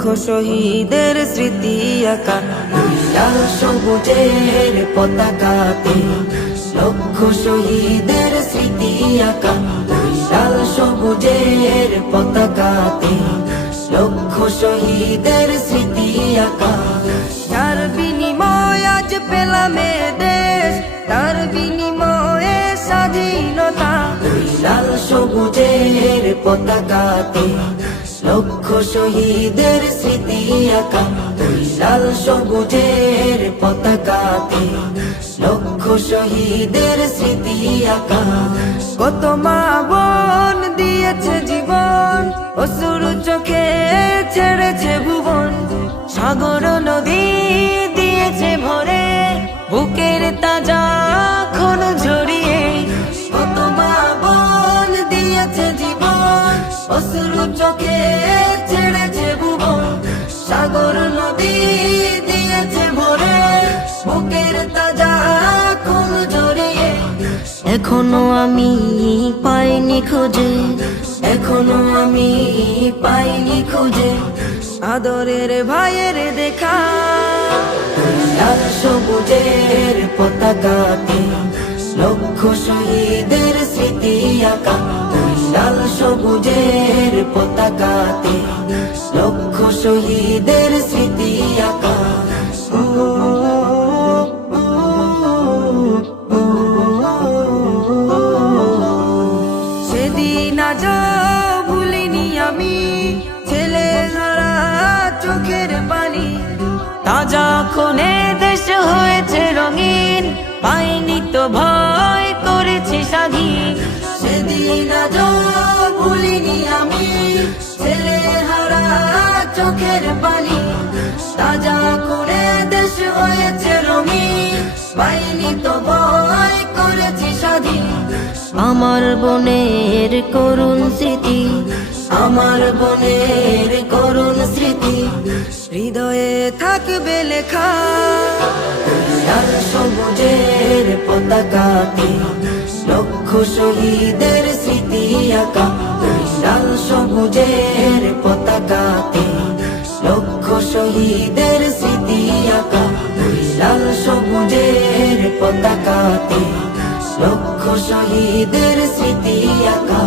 লক্ষ শহীদের স্মৃতি আঁকা ওই লাল সবুজের পতাকাতে, লক্ষ শহীদের স্মৃতি আঁকা ওই লাল সবুজের পতাকাতে, লক্ষ শহীদের স্মৃতি আঁকা। তার বিনিময় আজ পেলাম এ দেশ, তার বিনিময়ে স্বাধীনতা, ওই লাল সবুজের পতাকাতে, লক্ষ শহীদের স্মৃতি আঁকা ওই লাল সবুজের পতাকাতে, লক্ষ শহীদের স্মৃতি আঁকা। কত মা বোন দিয়েছে জীবন, অশ্রুর চোখে ছেড়েছে ভুবন, সাগর নদী দিয়েছে ভরে বুকের তাজা খুন ঝরিয়ে। কত মা বোন দিয়েছে জীবন, অশ্রু চোখে ছেড়েছে ভুবন, সাগর নদী দিয়েছে ভরে বুকের তাজা খুন ঝরিয়ে। এখনো আমি পাইনি খুঁজে, এখনো আমি পাইনি খুঁজে আদরের ভাইয়ের দেখা, লাল সবুজের পতাকাতে, লক্ষ শহীদের স্মৃতি আঁকা ওই লাল সবুজের পতাকাতে, লক্ষ শহীদের স্মৃতি আঁকা। সেদিন আজ ভুলিনি আমি, ছেলে হারা চোখের পানি, তাজা খুনে দেশ হয়েছে রঙিন, পাইনি তো ভয় করেছি স্বাধীন। সেদিন আজ ভুলিনি আমি, ছেলে হারা চোখের পানি, তাজা খুনে দেশ হয়েছে রঙিন, পাইনি তো ভয় করেছি স্বাধীন। আমার বোনের করুণ স্মৃতি, আমার বোনের করুণ স্মৃতি হৃদয়ে থাকবে লেখা, লাল সবুজের পতাকাতে, লক্ষ শহীদের স্মৃতি আঁকা ওই লাল সবুজের পতাকাতে, লক্ষ শহীদের স্মৃতি আঁকা ওই লাল সবুজের পতাকাতে, লক্ষ শহীদের স্মৃতি আঁকা।